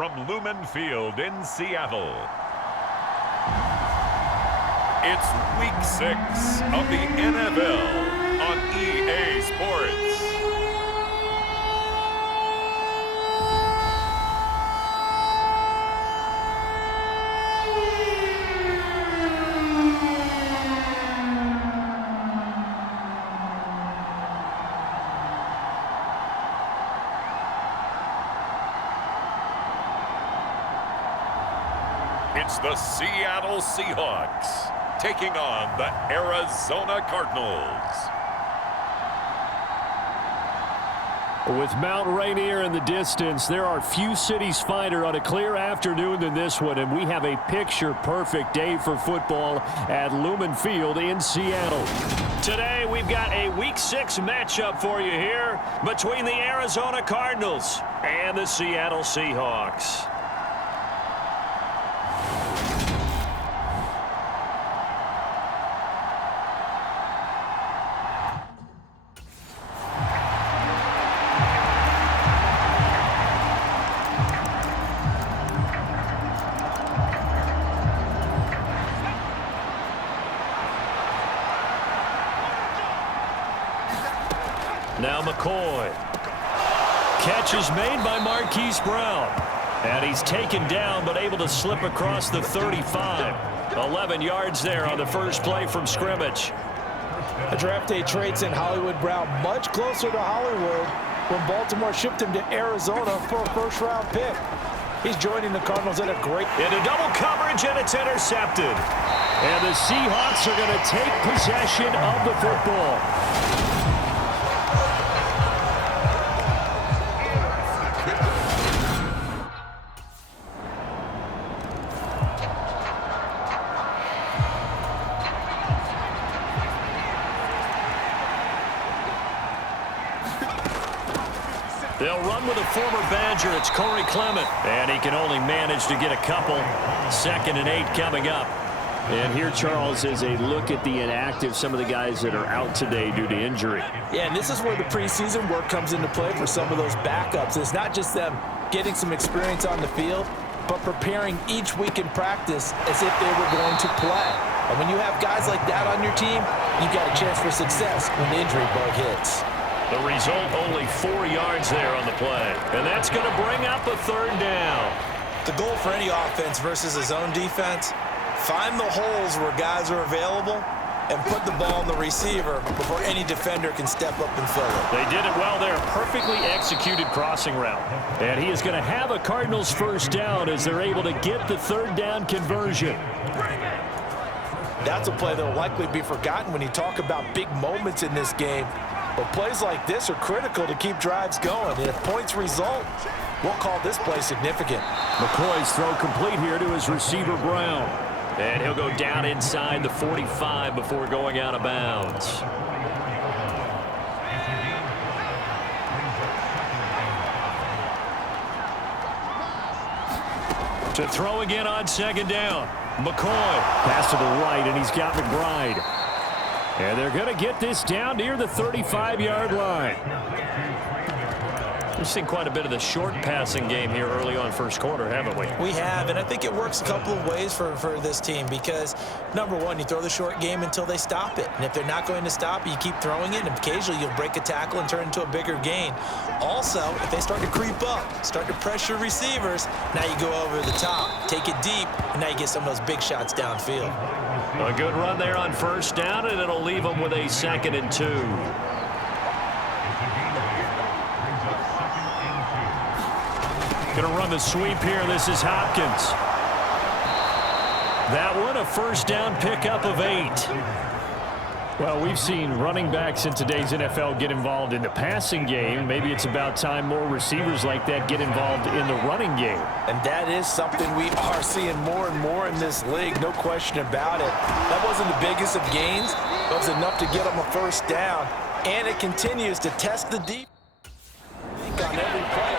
from Lumen Field in Seattle. It's Week 6 of the NFL on EA Sports. It's the Seattle Seahawks taking on the Arizona Cardinals. With Mount Rainier in the distance, there are few cities finer on a clear afternoon than this one, and we have a picture-perfect day for football at Lumen Field in Seattle. Today, we've got a Week 6 matchup for you here between the Arizona Cardinals and the Seattle Seahawks. Now McCoy. Catch is made by Marquise Brown. And he's taken down but able to slip across the 35. 11 yards there on the first play from scrimmage. A draft day trade sent Hollywood Brown much closer to Hollywood when Baltimore shipped him to Arizona for a first-round pick. He's joining the Cardinals at a great... Into double coverage, and it's intercepted. And the Seahawks are going to take possession of the football. They'll run with a former Badger. It's Corey Clement. And he can only manage to get a couple. 2nd and 8 coming up. And here, Charles, is a look at the inactive, some of the guys that are out today due to injury. Yeah, and this is where the preseason work comes into play for some of those backups. It's not just them getting some experience on the field, but preparing each week in practice as if they were going to play. And when you have guys like that on your team, you've got a chance for success when the injury bug hits. The result, only 4 yards there on the play. And that's going to bring up a 3rd down. The goal for any offense versus a zone defense, find the holes where guys are available and put the ball on the receiver before any defender can step up and fill it. They did it well there. Perfectly executed crossing route. And he is going to have a Cardinals first down as they're able to get the 3rd down conversion. That's a play that will likely be forgotten when you talk about big moments in this game. But plays like this are critical to keep drives going. And if points result, we'll call this play significant. McCoy's throw complete here to his receiver, Brown. And he'll go down inside the 45 before going out of bounds. To throw again on 2nd down. McCoy. Pass to the right, and he's got McBride. And they're going to get this down near the 35-yard line. We've seen quite a bit of the short passing game here early on first quarter, haven't we? We have, and I think it works a couple of ways for this team because, number one, you throw the short game until they stop it. And if they're not going to stop it, you keep throwing it, and occasionally you'll break a tackle and turn it into a bigger gain. Also, if they start to creep up, start to pressure receivers, now you go over the top, take it deep, and now you get some of those big shots downfield. A good run there on first down, and it'll leave them with a 2nd and 2. Going to run the sweep here. This is Hopkins. That one, a first down pickup of 8. Well, we've seen running backs in today's NFL get involved in the passing game. Maybe it's about time more receivers like that get involved in the running game. And that is something we are seeing more and more in this league, no question about it. That wasn't the biggest of gains, but it was enough to get them a first down. And it continues to test the deep. On every play.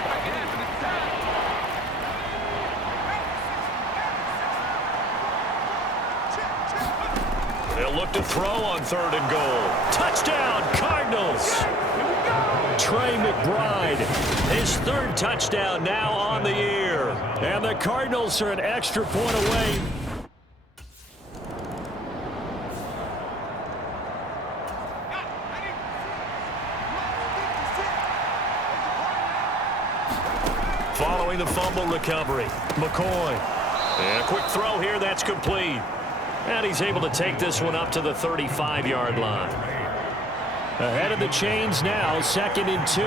They'll look to throw on 3rd and goal. Touchdown, Cardinals. Trey McBride, his 3rd touchdown now on the year. And the Cardinals are an extra point away. Following the fumble recovery, McCoy. And a quick throw here, that's complete. And he's able to take this one up to the 35-yard line. Ahead of the chains now, 2nd and 2.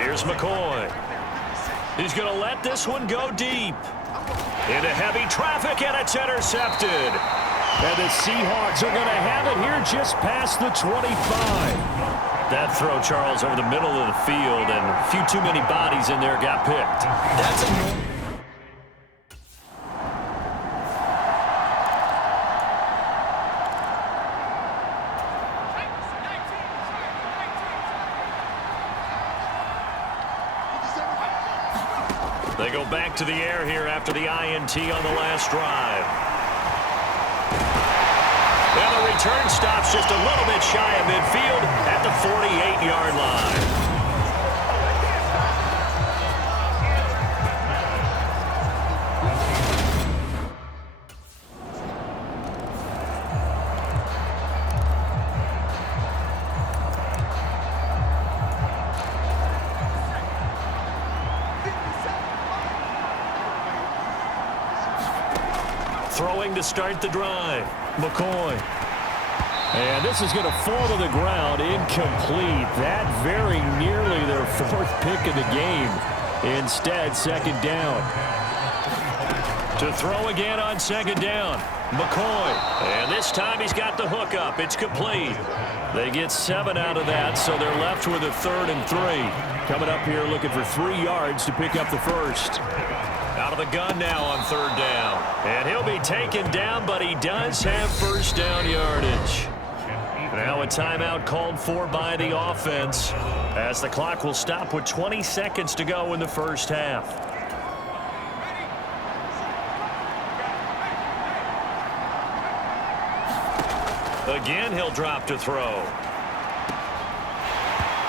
Here's McCoy. He's going to let this one go deep. Into heavy traffic, and it's intercepted. And the Seahawks are going to have it here just past the 25. That throw, Charles, over the middle of the field, and a few too many bodies in there got picked. That's a... They go back to the air here after the INT on the last drive. And the return stops just a little bit shy of midfield at the 48-yard line. Throwing to start the drive. McCoy. And this is going to fall to the ground, incomplete. That very nearly their 4th pick of the game. Instead, 2nd down. To throw again on 2nd down. McCoy. And this time he's got the hook up. It's complete. They get 7 out of that, so they're left with a 3rd and 3. Coming up here looking for 3 yards to pick up the first. Out of the gun now on 3rd down. And he'll be taken down, but he does have first down yardage. Now a timeout called for by the offense as the clock will stop with 20 seconds to go in the first half. Again, he'll drop to throw.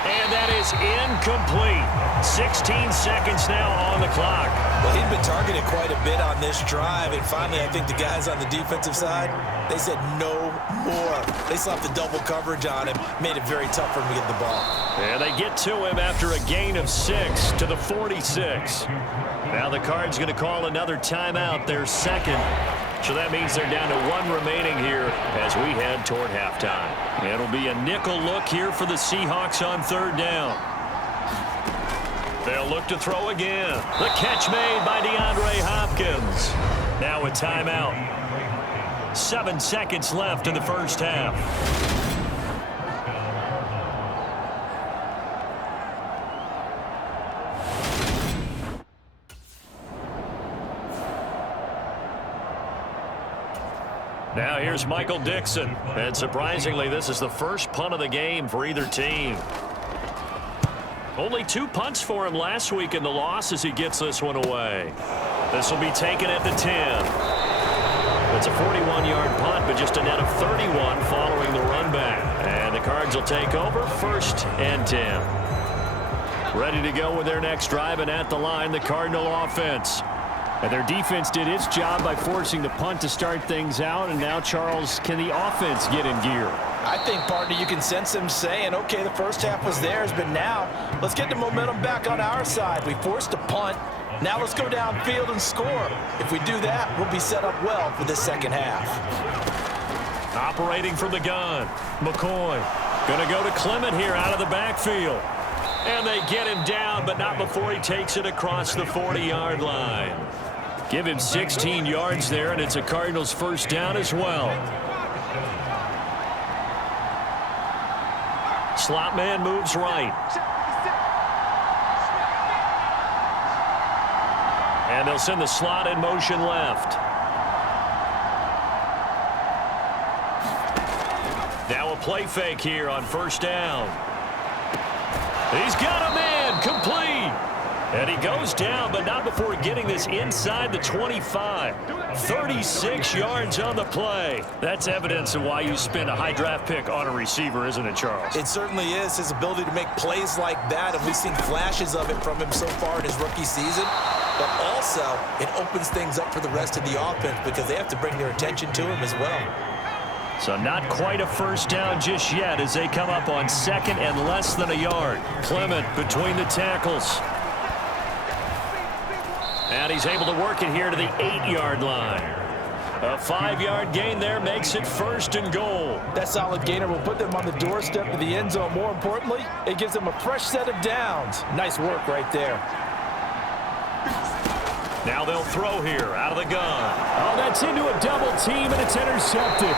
And that is incomplete. 16 seconds now on the clock. Well, he'd been targeted quite a bit on this drive, and finally I think the guys on the defensive side, they said no more. They slapped the double coverage on him, made it very tough for him to get the ball. And they get to him after a gain of 6 to the 46. Now the Cards going to call another timeout, their 2nd. So that means they're down to 1 remaining here as we head toward halftime. It'll be a nickel look here for the Seahawks on 3rd down. They'll look to throw again. The catch made by DeAndre Hopkins. Now a timeout. 7 seconds left in the first half. Now here's Michael Dixon. And surprisingly, this is the first punt of the game for either team. Only 2 punts for him last week in the loss as he gets this one away. This will be taken at the 10. It's a 41-yard punt, but just a net of 31 following the run back. And the Cards will take over 1st and 10. Ready to go with their next drive, and at the line, the Cardinal offense. And their defense did its job by forcing the punt to start things out. And now, Charles, can the offense get in gear? I think, partner, you can sense them saying, okay, the first half was theirs, but now let's get the momentum back on our side. We forced a punt. Now let's go downfield and score. If we do that, we'll be set up well for this second half. Operating from the gun, McCoy. Going to go to Clement here out of the backfield. And they get him down, but not before he takes it across the 40-yard line. Give him 16 yards there, and it's a Cardinals first down as well. Slot man moves right. And they'll send the slot in motion left. Now a play fake here on first down. He's got a man complete. And he goes down, but not before getting this inside the 25. 36 yards on the play. That's evidence of why you spend a high draft pick on a receiver, isn't it, Charles? It certainly is. His ability to make plays like that, and we've seen flashes of it from him so far in his rookie season. But also, it opens things up for the rest of the offense because they have to bring their attention to him as well. So not quite a first down just yet as they come up on second and less than a yard. Clement between the tackles. And he's able to work it here to the 8-yard line. A 5-yard gain there makes it first and goal. That solid gainer will put them on the doorstep of the end zone. More importantly, it gives them a fresh set of downs. Nice work right there. Now they'll throw here out of the gun. Oh, that's into a double team, and it's intercepted.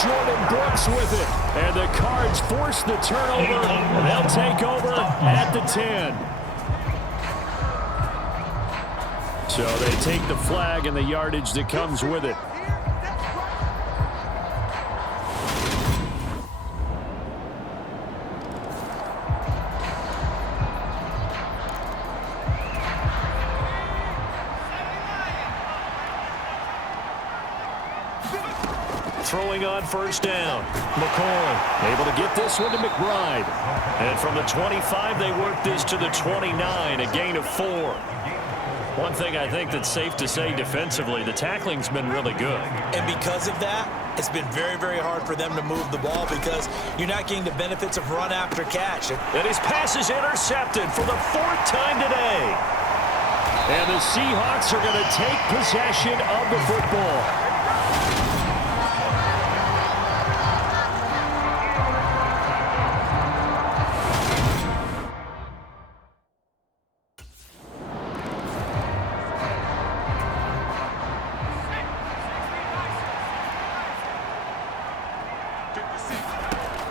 Jordan Brooks with it. And the Cards force the turnover. They'll take over at the 10. So they take the flag and the yardage that comes with it. Throwing on first down. McCoy able to get this one to McBride. And from the 25, they work this to the 29, a gain of 4. One thing I think that's safe to say defensively, the tackling's been really good. And because of that, it's been very, very hard for them to move the ball because you're not getting the benefits of run after catch. And his pass is intercepted for the 4th time today. And the Seahawks are going to take possession of the football.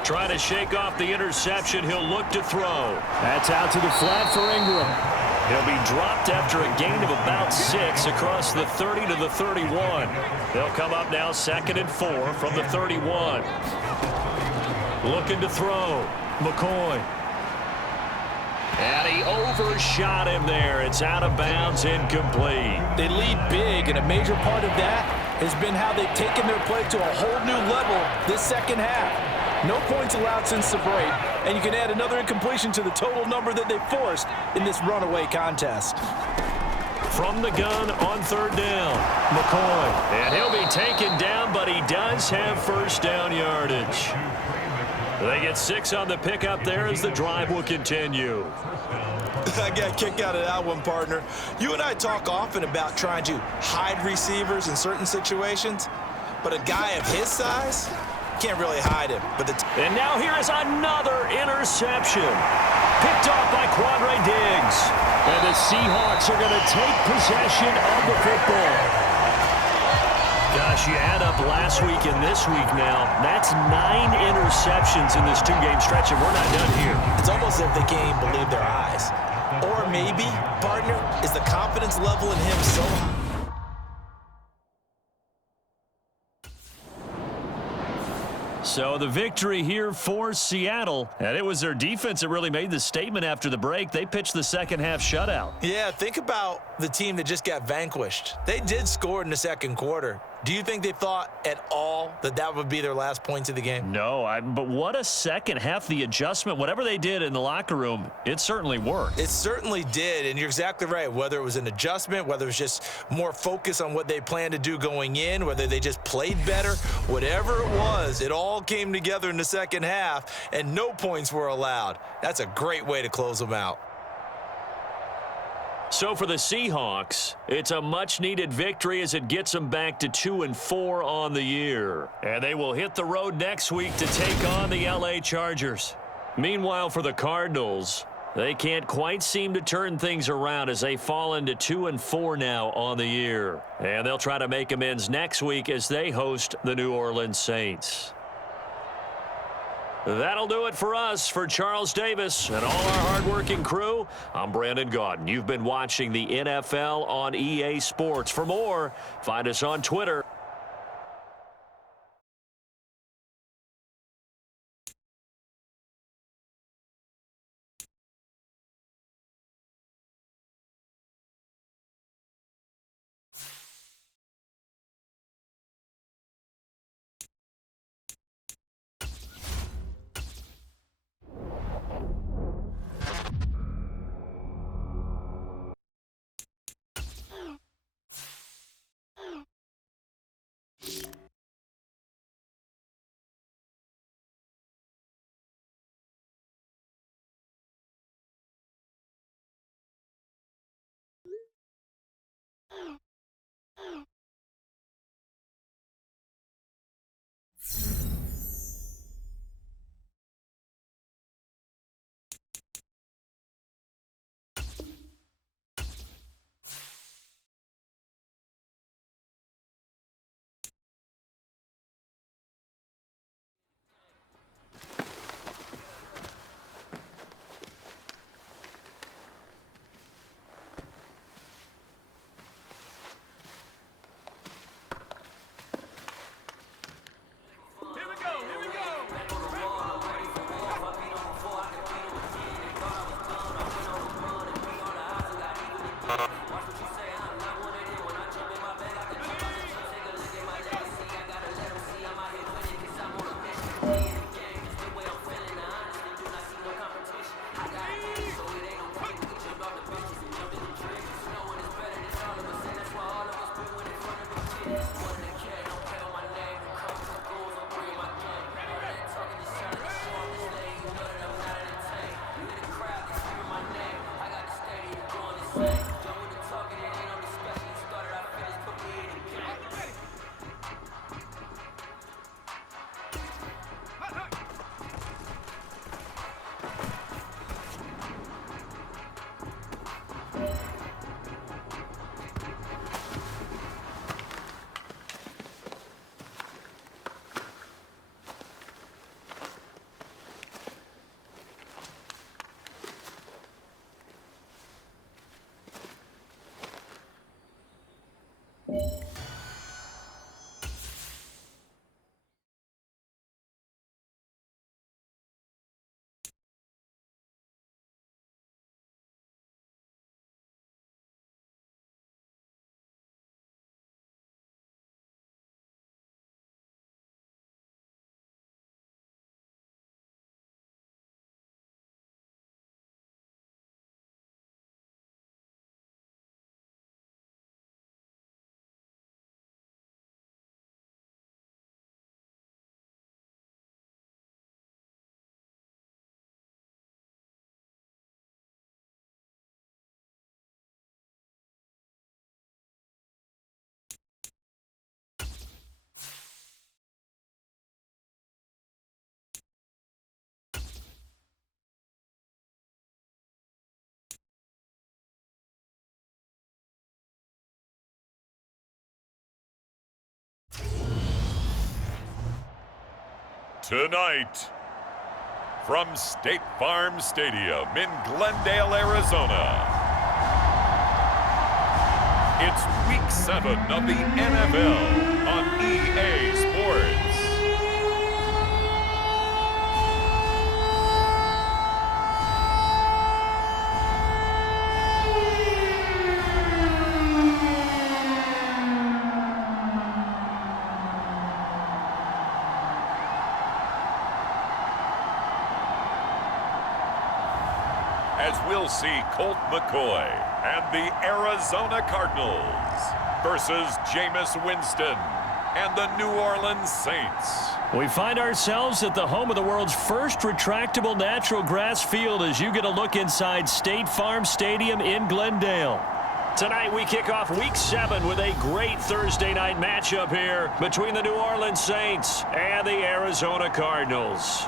Trying to shake off the interception. He'll look to throw. That's out to the flat for Ingram. He'll be dropped after a gain of about 6 across the 30 to the 31. They'll come up now 2nd and 4 from the 31. Looking to throw. McCoy. And he overshot him there. It's out of bounds, incomplete. They lead big, and a major part of that has been how they've taken their play to a whole new level this second half. No points allowed since the break, and you can add another incompletion to the total number that they forced in this runaway contest. From the gun on 3rd down, McCoy. And he'll be taken down, but he does have first down yardage. They get 6 on the pickup there as the drive will continue. I got a kick out of that one, partner. You and I talk often about trying to hide receivers in certain situations, but a guy of his size can't really hide him. And now here is another interception. Picked off by Quandre Diggs. And the Seahawks are going to take possession of the football. Gosh, you add up last week and this week now. That's 9 interceptions in this 2-game stretch, and we're not done here. It's almost as if they can't even believe their eyes. Or maybe, partner, is the confidence level in him so high? So the victory here for Seattle, and it was their defense that really made the statement after the break. They pitched the second half shutout. Yeah, think about the team that just got vanquished. They did score in the second quarter. Do you think they thought at all that that would be their last points of the game? No, but what a second half. The adjustment, whatever they did in the locker room, it certainly worked. It certainly did, and you're exactly right. Whether it was an adjustment, whether it was just more focus on what they planned to do going in, whether they just played better, whatever it was, it all came together in the second half, and no points were allowed. That's a great way to close them out. So for the Seahawks, it's a much-needed victory as it gets them back to 2-4 on the year. And they will hit the road next week to take on the LA Chargers. Meanwhile, for the Cardinals, they can't quite seem to turn things around as they fall into 2-4 now on the year. And they'll try to make amends next week as they host the New Orleans Saints. That'll do it for us. For Charles Davis and all our hardworking crew, I'm Brandon Gaudin. You've been watching the NFL on EA Sports. For more, find us on Twitter Tonight, from State Farm Stadium in Glendale, Arizona, it's Week 7 of the NFL on EA Sports. As we'll see Colt McCoy and the Arizona Cardinals versus Jameis Winston and the New Orleans Saints. We find ourselves at the home of the world's first retractable natural grass field as you get a look inside State Farm Stadium in Glendale. Tonight we kick off Week 7 with a great Thursday night matchup here between the New Orleans Saints and the Arizona Cardinals.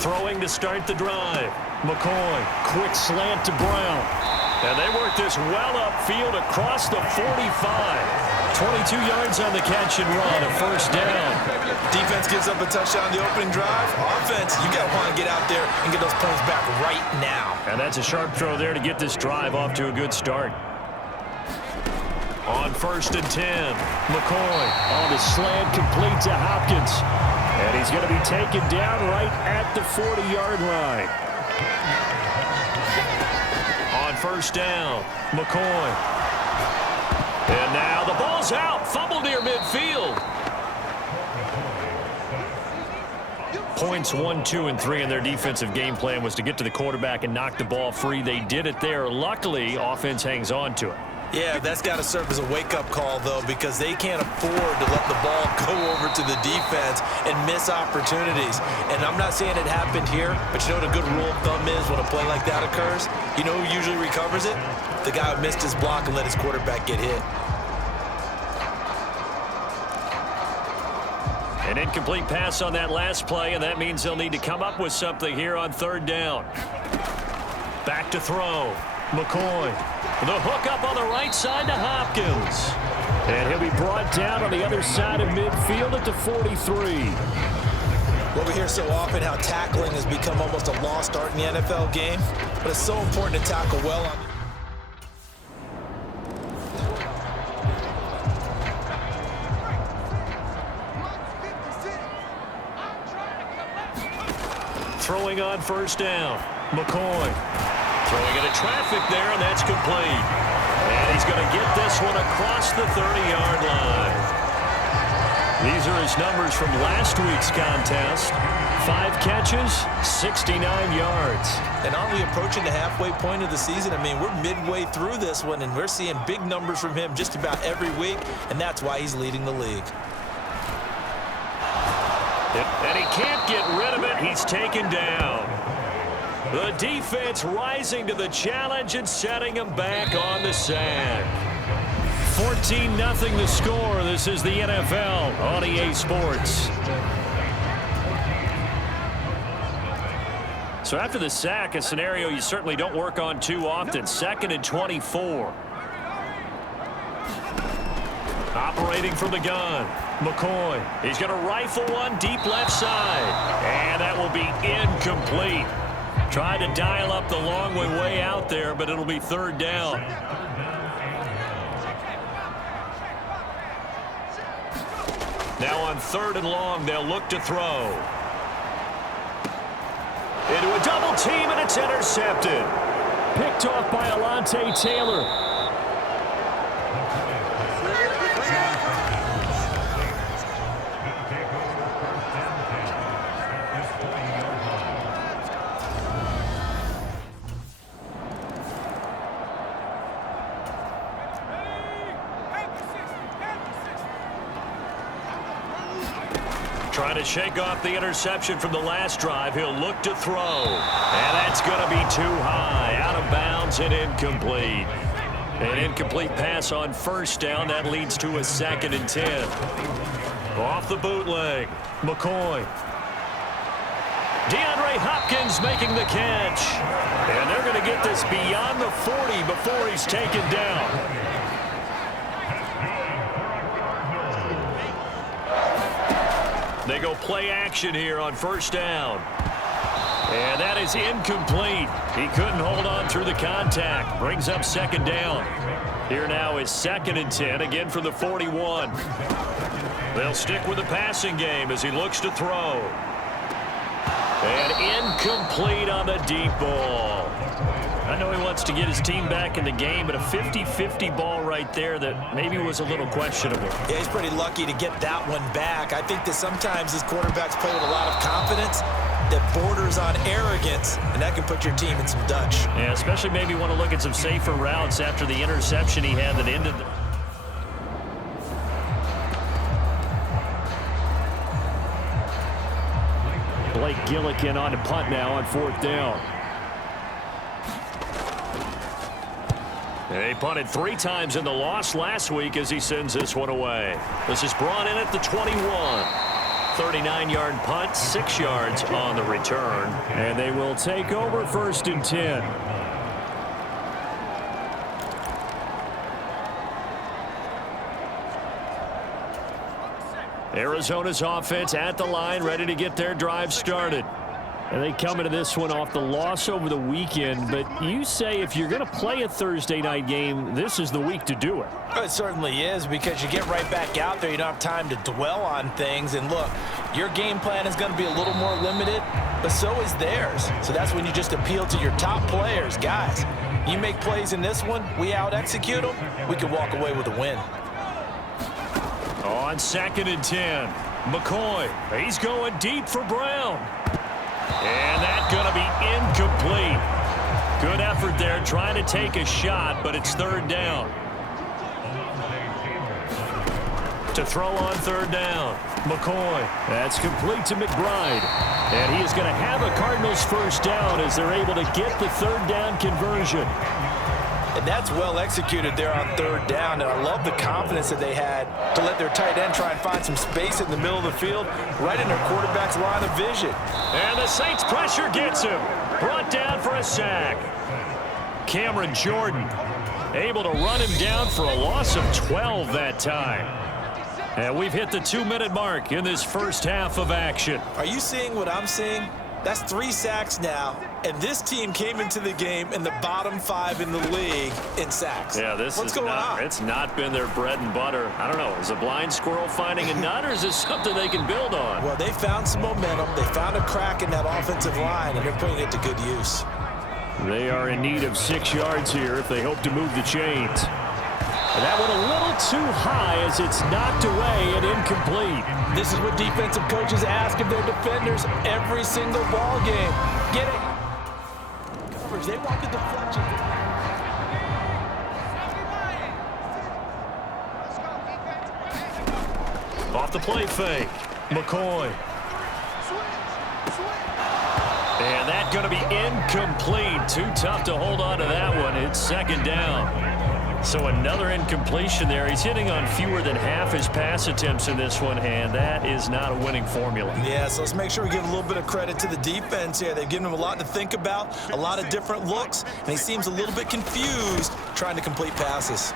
Throwing to start the drive. McCoy, quick slant to Brown. And they work this well upfield across the 45. 22 yards on the catch and run, a first down. Defense gives up a touchdown on the opening drive. Offense, you got to want to get out there and get those points back right now. And that's a sharp throw there to get this drive off to a good start. On 1st and 10, McCoy on the slant, complete to Hopkins. And he's going to be taken down right at the 40-yard line. On 1st down, McCoy. And now the ball's out. Fumble near midfield. Points 1, 2, and 3 in their defensive game plan was to get to the quarterback and knock the ball free. They did it there. Luckily, offense hangs on to it. Yeah, that's got to serve as a wake-up call, though, because they can't afford to let the ball go over to the defense and miss opportunities. And I'm not saying it happened here, but you know what a good rule of thumb is when a play like that occurs? You know who usually recovers it? The guy who missed his block and let his quarterback get hit. An incomplete pass on that last play, and that means they'll need to come up with something here on 3rd down. Back to throw. McCoy. The hook up on the right side to Hopkins. And he'll be brought down on the other side of midfield at the 43. Well, we hear so often how tackling has become almost a lost art in the NFL game, but it's so important to tackle well on Throwing on 1st down. McCoy. Throwing into traffic there, and that's complete. And he's going to get this one across the 30-yard line. These are his numbers from last week's contest. 5 catches, 69 yards. And aren't we approaching the halfway point of the season? I mean, we're midway through this one, and we're seeing big numbers from him just about every week, and that's why he's leading the league. And he can't get rid of it. He's taken down. The defense rising to the challenge and setting him back on the sack. 14-0 the score. This is the NFL on EA Sports. So after the sack, a scenario you certainly don't work on too often. 2nd and 24. Operating from the gun. McCoy. He's going to rifle one deep left side. And that will be incomplete. Tried to dial up the long way out there, but it'll be 3rd down. Now on 3rd and long, they'll look to throw. Into a double team, and it's intercepted. Picked off by Alontae Taylor. Trying to shake off the interception from the last drive. He'll look to throw. And that's going to be too high. Out of bounds and incomplete. An incomplete pass on 1st down. That leads to a 2nd and 10. Off the bootleg. McCoy. DeAndre Hopkins making the catch. And they're going to get this beyond the 40 before he's taken down. They go play action here on 1st down. And that is incomplete. He couldn't hold on through the contact. Brings up 2nd down. Here now is 2nd and 10, again from the 41. They'll stick with the passing game as he looks to throw. And incomplete on the deep ball. I know he wants to get his team back in the game, but a 50-50 ball right there that maybe was a little questionable. Yeah, he's pretty lucky to get that one back. I think that sometimes these quarterbacks play with a lot of confidence that borders on arrogance, and that can put your team in some Dutch. Yeah, especially maybe want to look at some safer routes after the interception he had that ended the... Blake Gillikin on to punt now on 4th down. They punted 3 times in the loss last week as he sends this one away. This is brought in at the 21. 39-yard punt, 6 yards on the return. And they will take over 1st and 10. Arizona's offense at the line, ready to get their drive started. And they come into this one off the loss over the weekend. But you say if you're going to play a Thursday night game, this is the week to do it. It certainly is, because you get right back out there. You don't have time to dwell on things. And look, your game plan is going to be a little more limited, but so is theirs. So that's when you just appeal to your top players. Guys, you make plays in this one, we out-execute them, we can walk away with a win. On 2nd and 10, McCoy, he's going deep for Brown. And that's going to be incomplete. Good effort there trying to take a shot, but it's 3rd down. To throw on 3rd down, McCoy. That's complete to McBride. And he is going to have a Cardinals 1st down as they're able to get the 3rd down conversion. And that's well executed there on 3rd down. And I love the confidence that they had to let their tight end try and find some space in the middle of the field, right in their quarterback's line of vision. And the Saints pressure gets him. Brought down for a sack. Cameron Jordan able to run him down for a loss of 12 that time. And we've hit the 2-minute mark in this first half of action. Are you seeing what I'm seeing? That's 3 sacks now, and this team came into the game in the bottom 5 in the league in sacks. Yeah, What's going on? It's not been their bread and butter. I don't know. Is a blind squirrel finding a nut, or is this something they can build on? Well, they found some momentum. They found a crack in that offensive line, and they're putting it to good use. They are in need of 6 yards here if they hope to move the chains. And that one a little too high as it's knocked away and incomplete. This is what defensive coaches ask of their defenders every single ball game. Get it? Coverage. They want the deflection. Off the play fake. McCoy. And that's going to be incomplete. Too tough to hold on to that one. It's second down. So another incompletion there. He's hitting on fewer than half his pass attempts in this one, and that is not a winning formula. Yeah, so let's make sure we give a little bit of credit to the defense here. They've given him a lot to think about, a lot of different looks, and he seems a little bit confused trying to complete passes.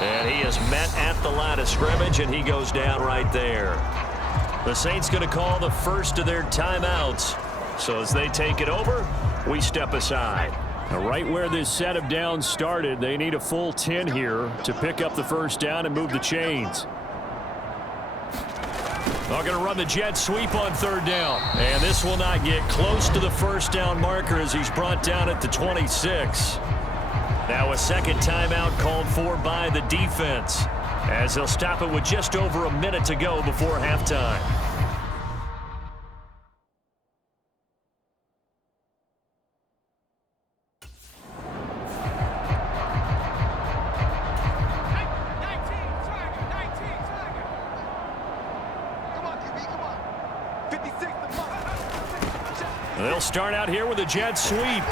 And he is met at the line of scrimmage, and he goes down right there. The Saints going to call the first of their timeouts. So as they take it over, we step aside. Now right where this set of downs started, they need a full 10 here to pick up the first down and move the chains. They're going to run the jet sweep on third down. And this will not get close to the first down marker as he's brought down at the 26. Now a second timeout called for by the defense as they'll stop it with just over a minute to go before halftime. They'll start out here with a jet sweep.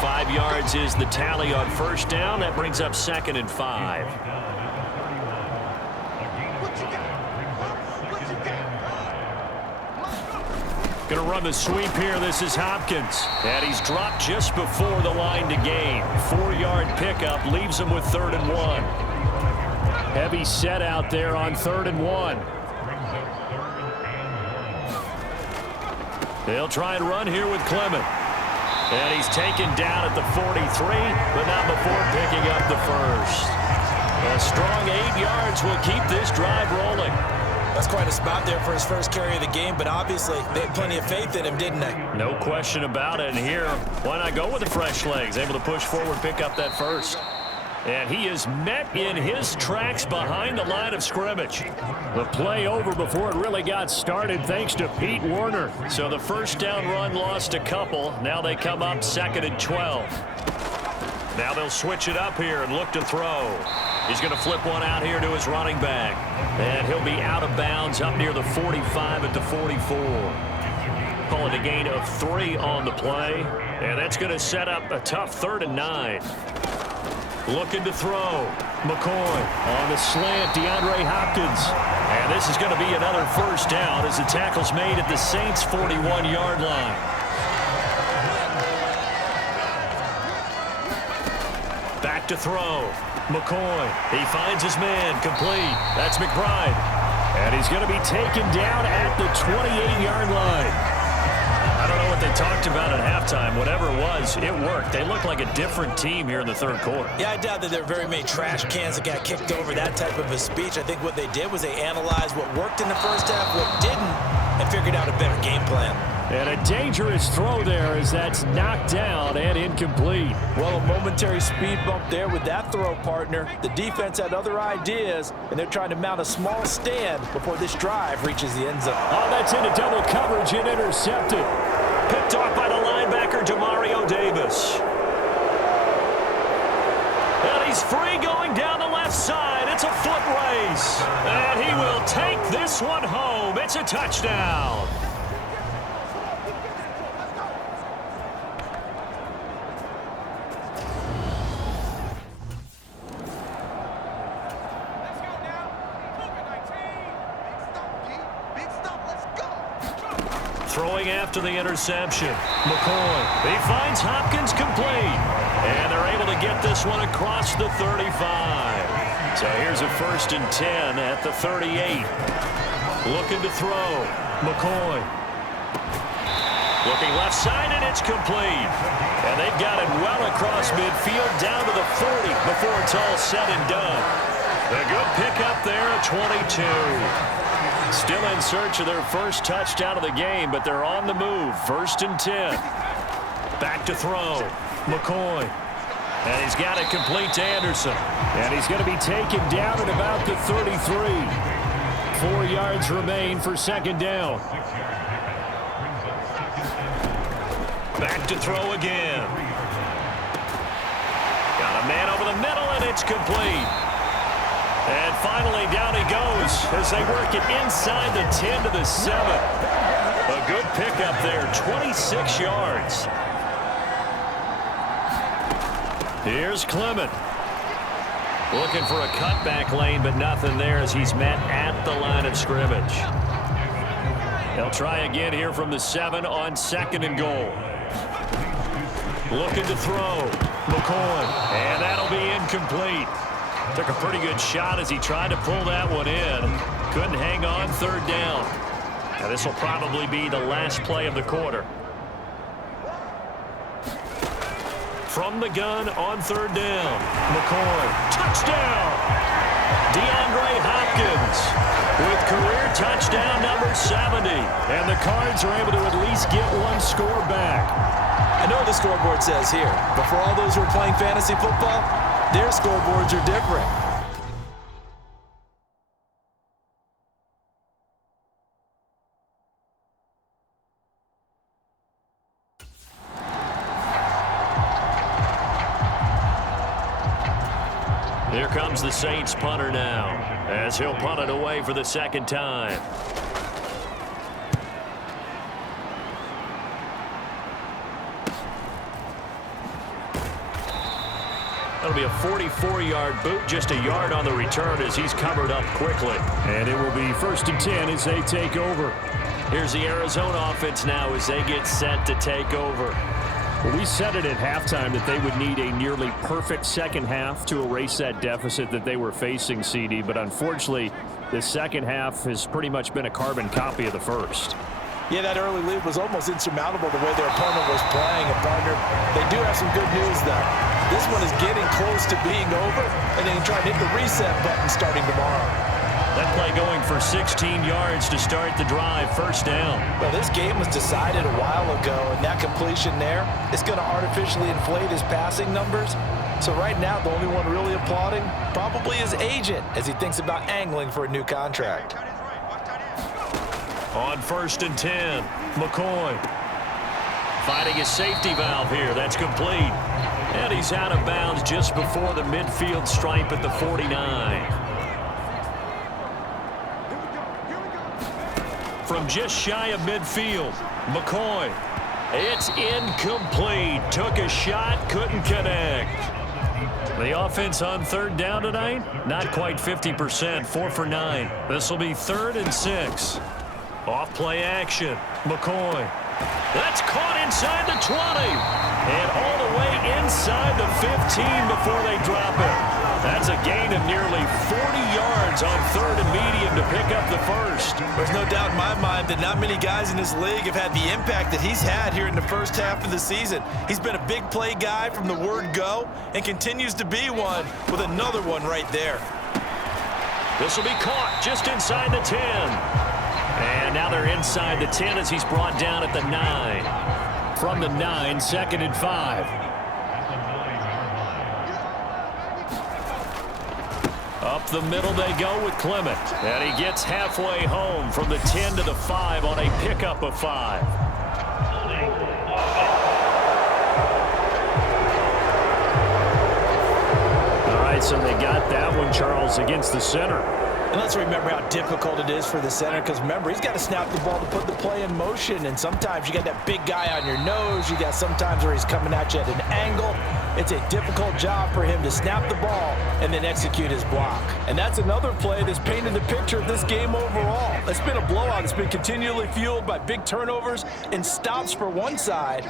5 yards is the tally on first down. That brings up 2nd and 5. Going to run the sweep here. This is Hopkins. And he's dropped just before the line to gain. 4-yard pickup leaves him with 3rd and 1. Heavy set out there on 3rd and 1. They'll try and run here with Clement. And he's taken down at the 43, but not before picking up the first. A strong 8 yards will keep this drive rolling. That's quite a spot there for his first carry of the game, but obviously they had plenty of faith in him, didn't they? No question about it. And here, why not go with the fresh legs? Able to push forward, pick up that first. And he is met in his tracks behind the line of scrimmage. The play over before it really got started thanks to Pete Werner. So the first down run lost a couple. Now they come up 2nd and 12. Now they'll switch it up here and look to throw. He's going to flip one out here to his running back. And he'll be out of bounds up near the 45 at the 44. Call it a gain of 3 on the play. And that's going to set up a tough 3rd and 9. Looking to throw. McCoy on the slant. DeAndre Hopkins. And this is going to be another first down as the tackle's made at the Saints' 41-yard line. Back to throw. McCoy. He finds his man. Complete. That's McBride. And he's going to be taken down at the 28-yard line. I don't know what they talked about at halftime. Whatever it was, it worked. They look like a different team here in the third quarter. Yeah, I doubt that there are very many trash cans that got kicked over, that type of a speech. I think what they did was they analyzed what worked in the first half, what didn't, and figured out a better game plan. And a dangerous throw there as that's knocked down and incomplete. Well, a momentary speed bump there with that throw, partner. The defense had other ideas, and they're trying to mount a small stand before this drive reaches the end zone. Oh, that's into double coverage and intercepted. Picked off by the linebacker, Demario Davis. And he's free going down the left side. It's a foot race. And he will take this one home. It's a touchdown. Throwing after the interception. McCoy. He finds Hopkins complete. And they're able to get this one across the 35. So here's a 1st and 10 at the 38. Looking to throw. McCoy. Looking left side, and it's complete. And they've got it well across midfield down to the 40 before it's all said and done. A good pickup there at 22. Still in search of their first touchdown of the game, but they're on the move. 1st and 10. Back to throw. McCoy. And he's got it complete to Anderson. And he's going to be taken down at about the 33. 4 yards remain for second down. Back to throw again. Got a man over the middle, and it's complete. And finally, down he goes as they work it inside the 10 to the 7. A good pickup there, 26 yards. Here's Clement. Looking for a cutback lane, but nothing there as he's met at the line of scrimmage. They'll try again here from the 7 on second and goal. Looking to throw. McCoy. And that'll be incomplete. Took a pretty good shot as he tried to pull that one in. Couldn't hang on, third down. Now this will probably be the last play of the quarter. From the gun on third down. McCoy. Touchdown! DeAndre Hopkins with career touchdown number 70. And the Cards are able to at least get one score back. I know the scoreboard says here, but for all those who are playing fantasy football, their scoreboards are different. Here comes the Saints punter now, as he'll punt it away for the second time. That'll be a 44-yard boot, just a yard on the return as he's covered up quickly. And it will be 1st and 10 as they take over. Here's the Arizona offense now as they get set to take over. Well, we said it at halftime that they would need a nearly perfect second half to erase that deficit that they were facing, CD. But unfortunately, the second half has pretty much been a carbon copy of the first. Yeah, that early lead was almost insurmountable the way their opponent was playing. And partner, they do have some good news, though. This one is getting close to being over, and they can try to hit the reset button starting tomorrow. That play going for 16 yards to start the drive, first down. Well, this game was decided a while ago, and that completion there is going to artificially inflate his passing numbers. So right now, the only one really applauding probably his agent as he thinks about angling for a new contract. On 1st and 10, McCoy finding his safety valve here. That's complete. And he's out of bounds just before the midfield stripe at the 49. From just shy of midfield, McCoy. It's incomplete. Took a shot, couldn't connect. The offense on third down tonight, not quite 50%, 4 for 9. This will be 3rd and 6. Off play action, McCoy. That's caught inside the 20. And all the way inside the 15 before they drop it. That's a gain of nearly 40 yards on 3rd and medium to pick up the first. There's no doubt in my mind that not many guys in this league have had the impact that he's had here in the first half of the season. He's been a big play guy from the word go and continues to be one with another one right there. This will be caught just inside the 10. And now they're inside the 10 as he's brought down at the 9. From the 9, 2nd and 5. Up the middle they go with Clement. And he gets halfway home from the 10 to the 5 on a pickup of 5. All right, so they got that one, Charles, against the center. And let's remember how difficult it is for the center, because remember, he's got to snap the ball to put the play in motion, and sometimes you got that big guy on your nose. You got sometimes where he's coming at you at an angle. It's a difficult job for him to snap the ball and then execute his block. And that's another play that's painted the picture of this game overall. It's been a blowout. It's been continually fueled by big turnovers and stops for one side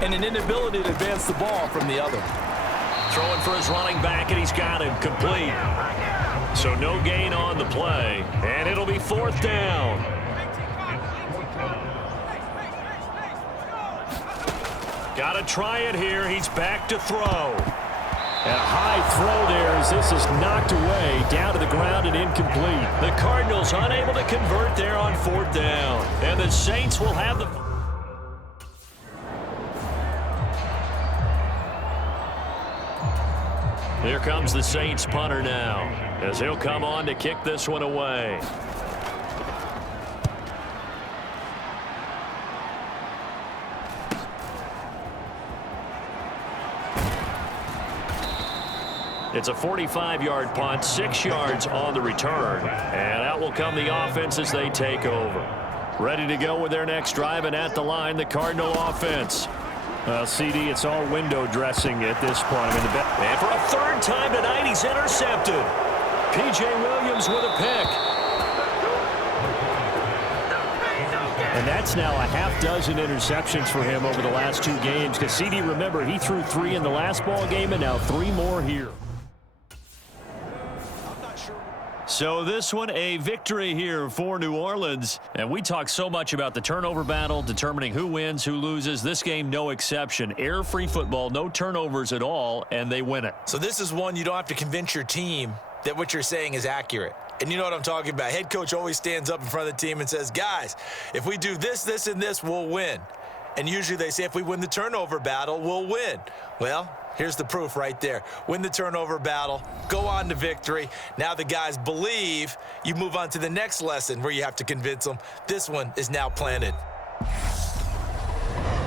and an inability to advance the ball from the other. Throwing for his running back, and he's got him complete. So no gain on the play, and it'll be 4th down. Got to try it here. He's back to throw. And a high throw there as this is knocked away, down to the ground and incomplete. The Cardinals unable to convert there on 4th down. And the Saints will have the... Here comes the Saints punter now, as he'll come on to kick this one away. It's a 45-yard punt, 6 yards on the return. And out will come the offense as they take over. Ready to go with their next drive, and at the line, the Cardinal offense. Well, CD, it's all window dressing at this point. And for a third time tonight, he's intercepted. P.J. Williams with a pick. And that's now a half dozen interceptions for him over the last 2 games. Because CD, remember, he threw 3 in the last ball game and now 3 more here. So this one, a victory here for New Orleans. And we talk so much about the turnover battle, determining who wins, who loses. This game, no exception. Air-free football, no turnovers at all, and they win it. So this is one you don't have to convince your team that what you're saying is accurate. And you know what I'm talking about. Head coach always stands up in front of the team and says, guys, if we do this, this, and this, we'll win. And usually they say if we win the turnover battle, we'll win. Well, here's the proof right there. Win the turnover battle, go on to victory. Now the guys believe. You move on to the next lesson where you have to convince them. This one is now planted.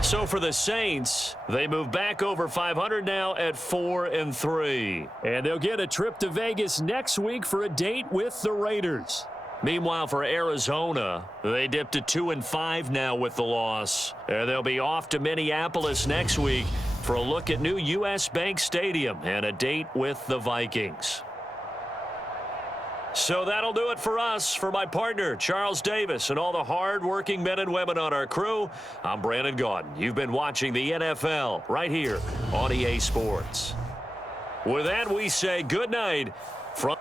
So for the Saints, they move back over 500 now at 4-3. And they'll get a trip to Vegas next week for a date with the Raiders. Meanwhile, for Arizona, they dipped to 2-5 now with the loss. And they'll be off to Minneapolis next week for a look at new U.S. Bank Stadium and a date with the Vikings. So that'll do it for us. For my partner, Charles Davis, and all the hard-working men and women on our crew, I'm Brandon Gaudin. You've been watching the NFL right here on EA Sports. With that, we say good night from...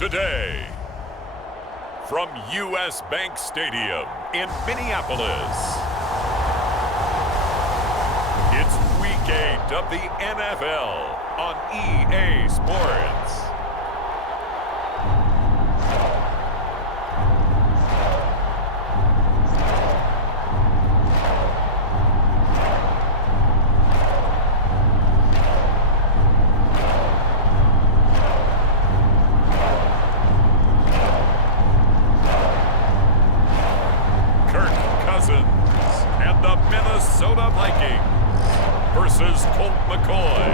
today. From U.S. Bank Stadium in Minneapolis, it's Week 8 of the NFL on EA Sports. And the Minnesota Vikings versus Colt McCoy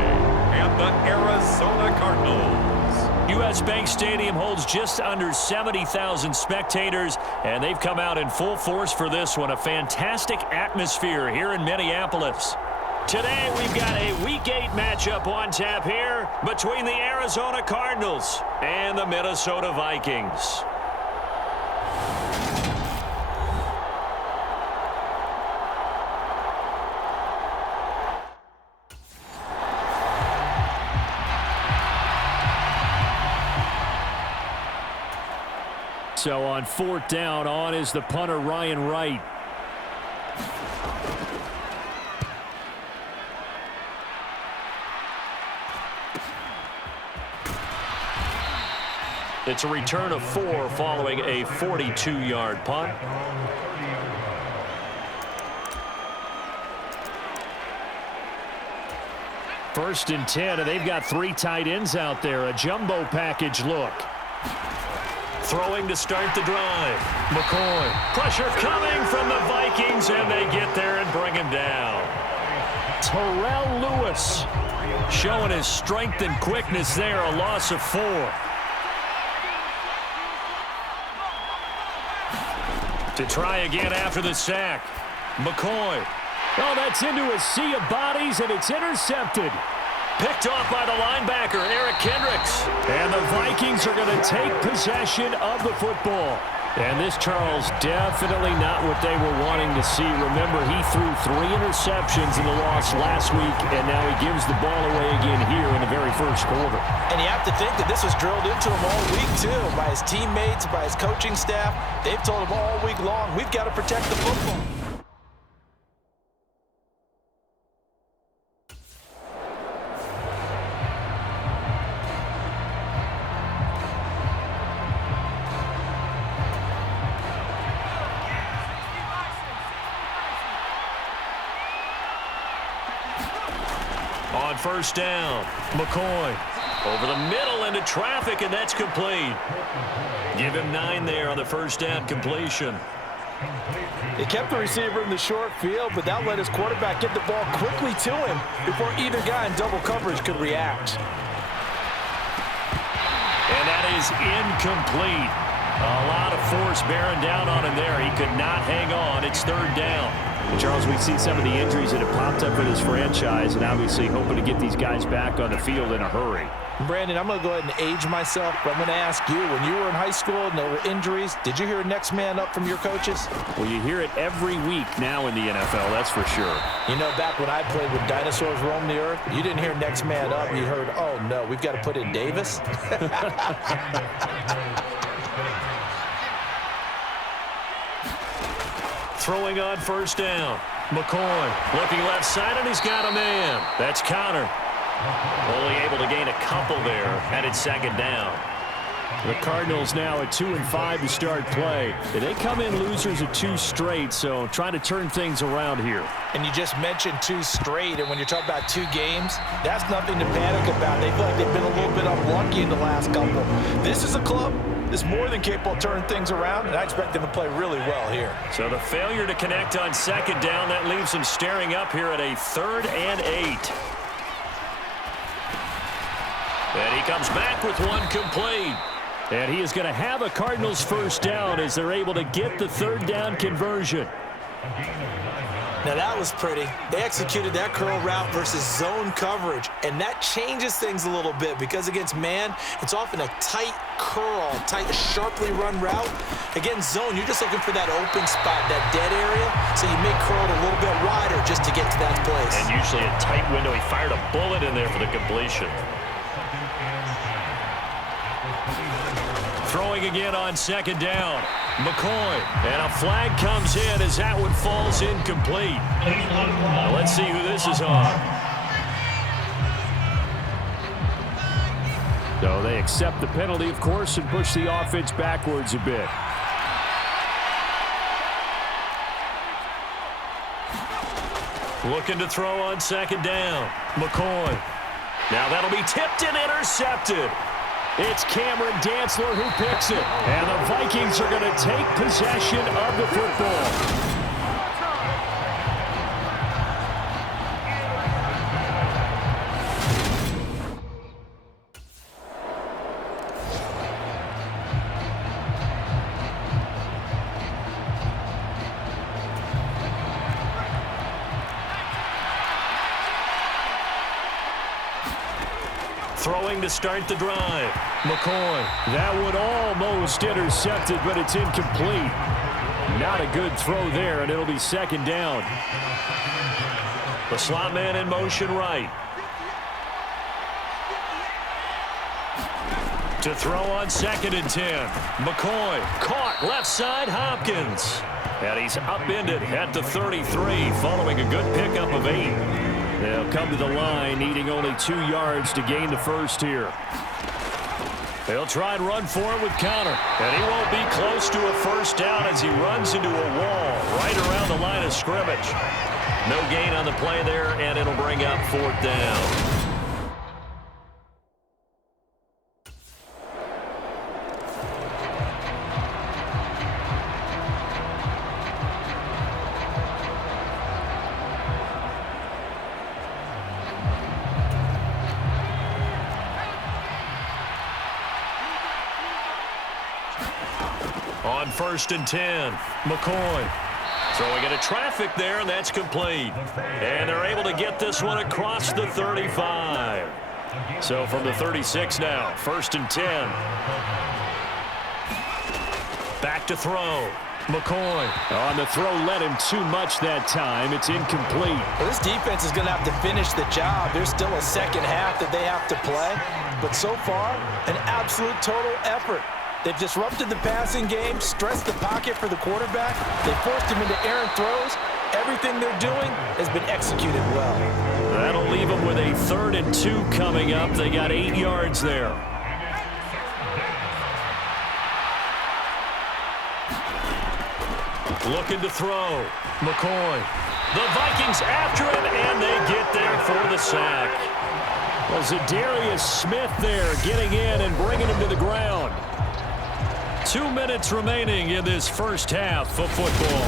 and the Arizona Cardinals. U.S. Bank Stadium holds just under 70,000 spectators, and they've come out in full force for this one. A fantastic atmosphere here in Minneapolis. Today, we've got a Week 8 matchup on tap here between the Arizona Cardinals and the Minnesota Vikings. So on 4th down, on is the punter, Ryan Wright. It's a return of 4 following a 42-yard punt. First and 10, and they've got 3 tight ends out there. A jumbo package look. Throwing to start the drive. McCoy. Pressure coming from the Vikings, and they get there and bring him down. Terrell Lewis showing his strength and quickness there. A loss of 4. To try again after the sack. McCoy. Oh, that's into a sea of bodies, and it's intercepted. Picked off by the linebacker, Eric Kendricks. And the Vikings are going to take possession of the football. And this, Charles, definitely not what they were wanting to see. Remember, he threw 3 interceptions in the loss last week, and now he gives the ball away again here in the very first quarter. And you have to think that this was drilled into him all week, too, by his teammates, by his coaching staff. They've told him all week long, we've got to protect the football. On 1st down, McCoy over the middle into traffic, and that's complete. Give him 9 there on the 1st down completion. He kept the receiver in the short field, but that let his quarterback get the ball quickly to him before either guy in double coverage could react. And that is incomplete. A lot of force bearing down on him there. He could not hang on. It's 3rd down. Charles, we see some of the injuries that have popped up for this franchise, and obviously hoping to get these guys back on the field in a hurry. Brandon, I'm going to go ahead and age myself, but I'm going to ask you, when you were in high school and there were injuries, did you hear next man up from your coaches? Well, you hear it every week now in the NFL, that's for sure. You know, back when I played with dinosaurs roam the earth, you didn't hear next man up. You heard, oh, no, we've got to put in Davis. Throwing on 1st down. McCoy looking left side, and he's got a man. That's Connor. Only able to gain a couple there, and it's 2nd down. The Cardinals now at 2-5 to start play. They come in losers of 2 straight, so trying to turn things around here. And you just mentioned 2 straight, and when you're talking about 2 games, that's nothing to panic about. They feel like they've been a little bit unlucky in the last couple. This is a club that's more than capable of turning things around, and I expect them to play really well here. So the failure to connect on 2nd down, that leaves them staring up here at a 3rd and 8. And he comes back with 1 complete. And he is going to have a Cardinals 1st down as they're able to get the 3rd down conversion. Now that was pretty. They executed that curl route versus zone coverage, and that changes things a little bit because against man, it's often a tight curl, tight, sharply run route. Against zone, you're just looking for that open spot, that dead area, so you may curl it a little bit wider just to get to that place. And usually a tight window. He fired a bullet in there for the completion. Throwing again on second down. McCoy. And a flag comes in as that one falls incomplete. Now let's see who this is on. So they accept the penalty, of course, and push the offense backwards a bit. Looking to throw on second down. McCoy. Now that'll be tipped and intercepted. It's Cameron Dantzler who picks it. And the Vikings are going to take possession of the football. Throwing to start the drive. McCoy. That one almost intercepted, but it's incomplete. Not a good throw there, and it'll be second down. The slot man in motion right. To throw on second and 10. McCoy. Caught left side Hopkins. And he's upended at the 33 following a good pickup of 8. They'll come to the line, needing only 2 yards to gain the first here. They'll try and run for it with Connor. And he won't be close to a first down as he runs into a wall right around the line of scrimmage. No gain on the play there, and it'll bring up 4th down. On 1st and 10, McCoy throwing into traffic there, and that's complete. And they're able to get this one across the 35. So from the 36 now, 1st and 10. Back to throw. McCoy. On the throw, led him too much that time. It's incomplete. Well, this defense is going to have to finish the job. There's still a second half that they have to play. But so far, an absolute total effort. They've disrupted the passing game, stressed the pocket for the quarterback. They forced him into errant throws. Everything they're doing has been executed well. That'll leave them with a 3rd and 2 coming up. They got 8 yards there. Looking to throw. McCoy. The Vikings after him, and they get there for the sack. Well, Zadarius Smith there getting in and bringing him to the ground. 2 minutes remaining in this first half of football.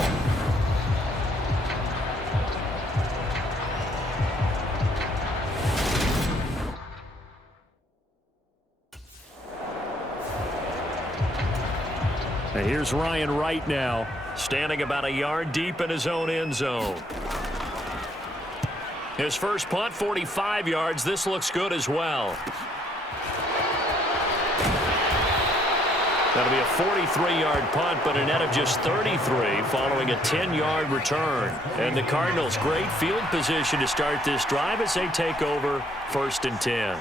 And here's Ryan Wright now, standing about a yard deep in his own end zone. His first punt, 45 yards. This looks good as well. That'll be a 43-yard punt, but a net of just 33 following a 10-yard return. And the Cardinals, great field position to start this drive as they take over 1st and 10.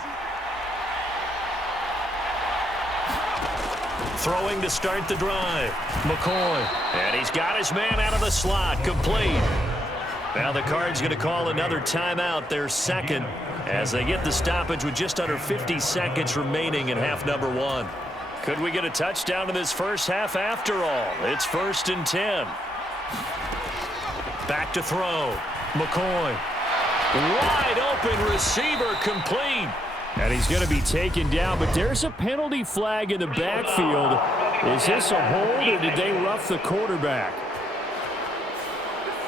Throwing to start the drive. McCoy. And he's got his man out of the slot. Complete. Now the Cards going to call another timeout, their second, as they get the stoppage with just under 50 seconds remaining in half number 1. Could we get a touchdown in this first half after all? It's 1st and 10. Back to throw. McCoy. Wide open receiver, complete. And he's going to be taken down, but there's a penalty flag in the backfield. Is this a hold, or did they rough the quarterback?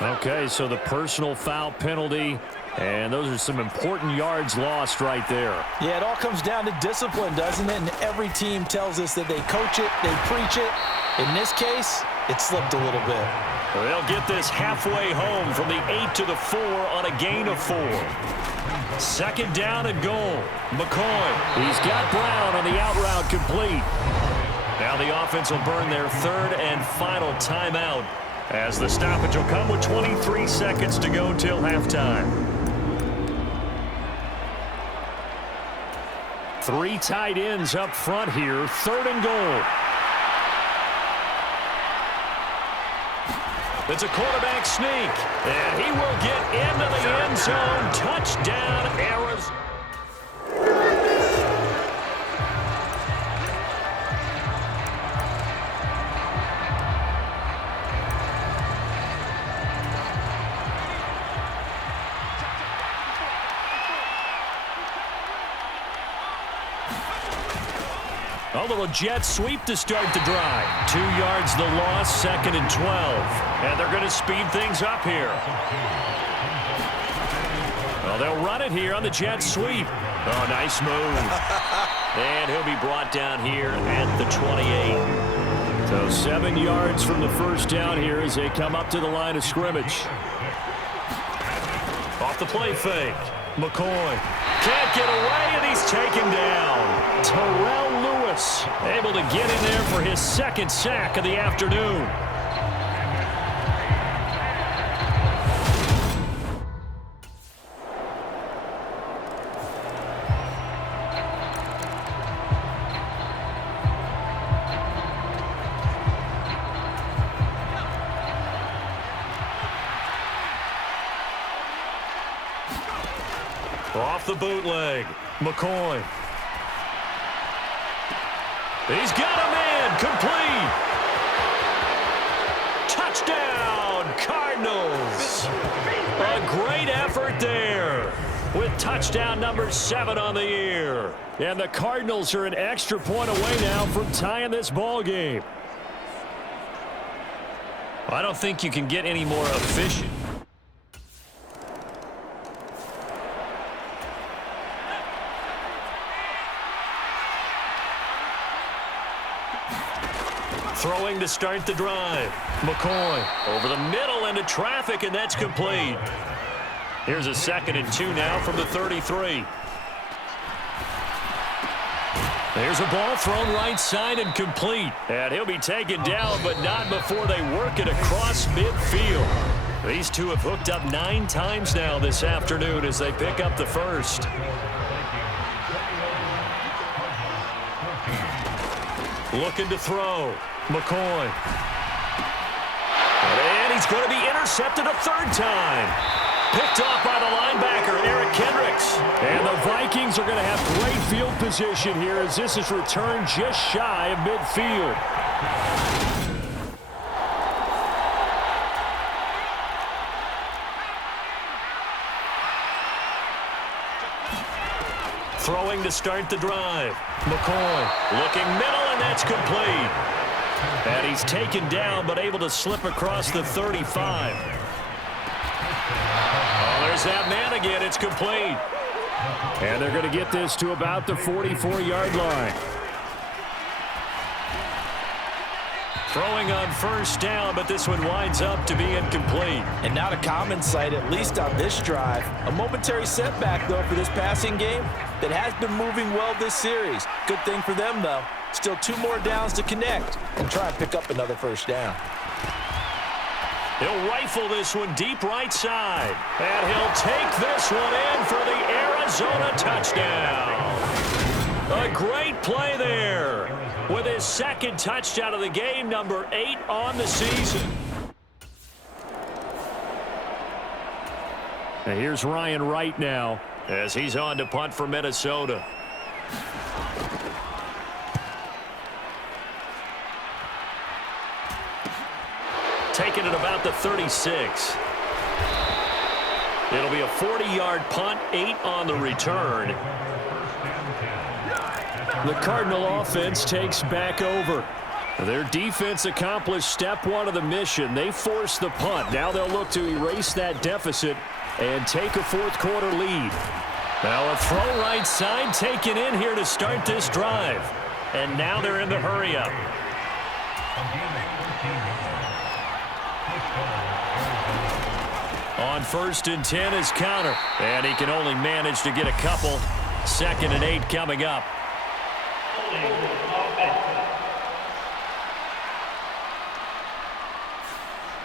Okay, so the personal foul penalty, and those are some important yards lost right there. Yeah, it all comes down to discipline, doesn't it? And every team tells us that they coach it, they preach it. In this case, it slipped a little bit. They'll get this halfway home from the 8 to the 4 on a gain of 4. 2nd down and goal. McCoy. He's got Brown on the out route complete. Now the offense will burn their 3rd and final timeout as the stoppage will come with 23 seconds to go till halftime. Three tight ends up front here. 3rd and goal. It's a quarterback sneak, and he will get into the end zone. Touchdown, Arizona. A little jet sweep to start the drive. 2 yards the loss, 2nd and 12. And they're going to speed things up here. Well, they'll run it here on the jet sweep. Oh, nice move. And he'll be brought down here at the 28. So 7 yards from the first down here as they come up to the line of scrimmage. Off the play fake. McCoy can't get away, and he's taken down. Terrell Lewis able to get in there for his 2nd sack of the afternoon. Off the bootleg, McCoy. He's got him in, complete. Touchdown, Cardinals. A great effort there with touchdown number 7 on the year. And the Cardinals are an extra point away now from tying this ball game. I don't think you can get any more efficient. Throwing to start the drive. McCoy over the middle into traffic, and that's complete. Here's a 2nd and 2 now from the 33. There's a ball thrown right side and complete. And he'll be taken down, but not before they work it across midfield. These two have hooked up 9 times now this afternoon as they pick up the first. Looking to throw. McCoy. And he's going to be intercepted a 3rd time. Picked off by the linebacker, Eric Kendricks. And the Vikings are going to have great field position here as this is returned just shy of midfield. Throwing to start the drive. McCoy looking middle, and that's complete. And he's taken down, but able to slip across the 35. Oh, there's that man again. It's complete. And they're going to get this to about the 44-yard line. Throwing on 1st down, but this one winds up to be incomplete. And not a common sight, at least on this drive. A momentary setback, though, for this passing game that has been moving well this series. Good thing for them, though. Still 2 more downs to connect and try and pick up another 1st down. He'll rifle this one deep right side. And he'll take this one in for the Arizona touchdown. A great play there with his 2nd touchdown of the game, number 8 on the season. And here's Ryan Wright now as he's on to punt for Minnesota. Taking it about the 36. It'll be a 40-yard punt, 8 on the return. The Cardinal offense takes back over. Their defense accomplished step 1 of the mission. They forced the punt. Now they'll look to erase that deficit and take a 4th quarter lead. Now a throw right side taken in here to start this drive. And now they're in the hurry-up. On 1st and 10 is counter. And he can only manage to get a couple. 2nd and 8 coming up.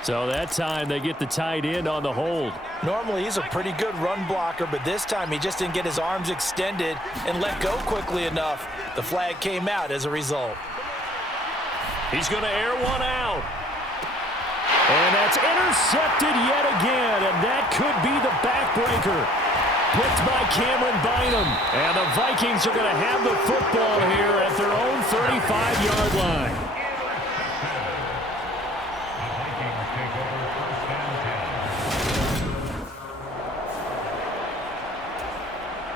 So that time they get the tight end on the hold. Normally he's a pretty good run blocker, but this time he just didn't get his arms extended and let go quickly enough. The flag came out as a result. He's going to air one out. And that's intercepted yet again, and that could be the backbreaker. Picked by Cameron Bynum. And the Vikings are going to have the football here at their own 35-yard line.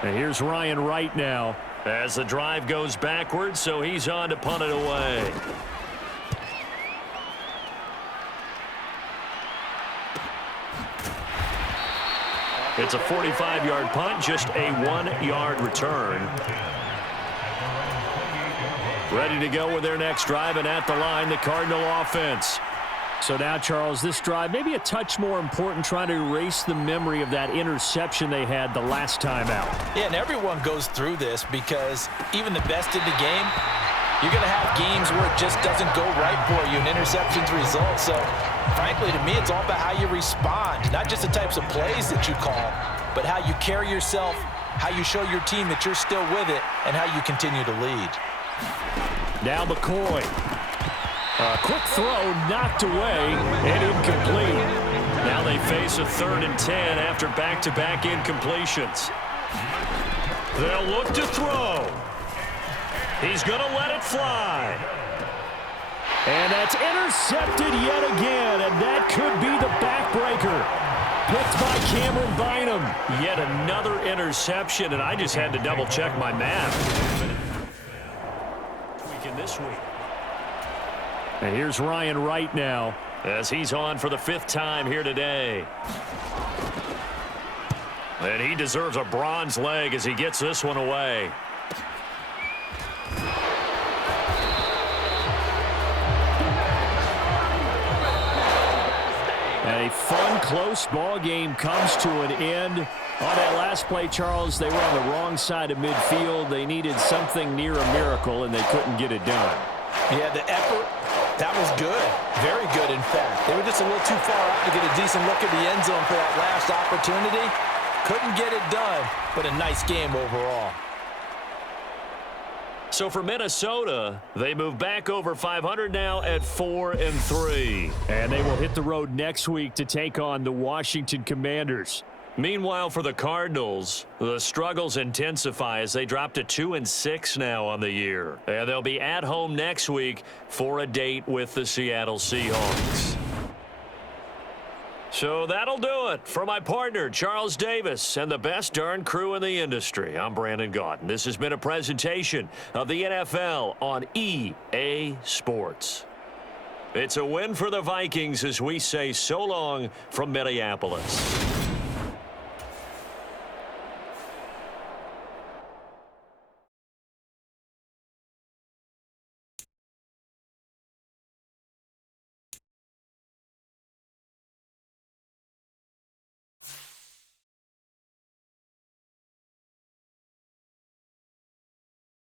And here's Ryan Wright now. As the drive goes backwards, so he's on to punt it away. It's a 45-yard punt, just a 1-yard return. Ready to go with their next drive, and at the line, the Cardinal offense. So now, Charles, this drive maybe a touch more important, trying to erase the memory of that interception they had the last time out. Yeah, and everyone goes through this because even the best in the game, you're going to have games where it just doesn't go right for you, and interceptions result. So, frankly, to me, it's all about how you respond, not just the types of plays that you call, but how you carry yourself, how you show your team that you're still with it, and how you continue to lead. Now McCoy. A quick throw knocked away and incomplete. Now they face a 3rd and 10 after back-to-back incompletions. They'll look to throw. He's going to let it fly. And that's intercepted yet again, and that could be the backbreaker. Picked by Cameron Bynum. Yet another interception, and I just had to double-check my math. Tweaking this week. And here's Ryan Wright now. As he's on for the 5th time here today. And he deserves a bronze leg as he gets this one away. And a fun, close ball game comes to an end. On that last play, Charles, they were on the wrong side of midfield. They needed something near a miracle, and they couldn't get it done. Yeah, the effort, that was good. Very good, in fact. They were just a little too far out to get a decent look at the end zone for that last opportunity. Couldn't get it done, but a nice game overall. So for Minnesota, they move back over 500 now at 4-3. And they will hit the road next week to take on the Washington Commanders. Meanwhile, for the Cardinals, the struggles intensify as they drop to 2-6 now on the year. And they'll be at home next week for a date with the Seattle Seahawks. So that'll do it for my partner, Charles Davis, and the best darn crew in the industry. I'm Brandon Gaudin. This has been a presentation of the NFL on EA Sports. It's a win for the Vikings as we say so long from Minneapolis.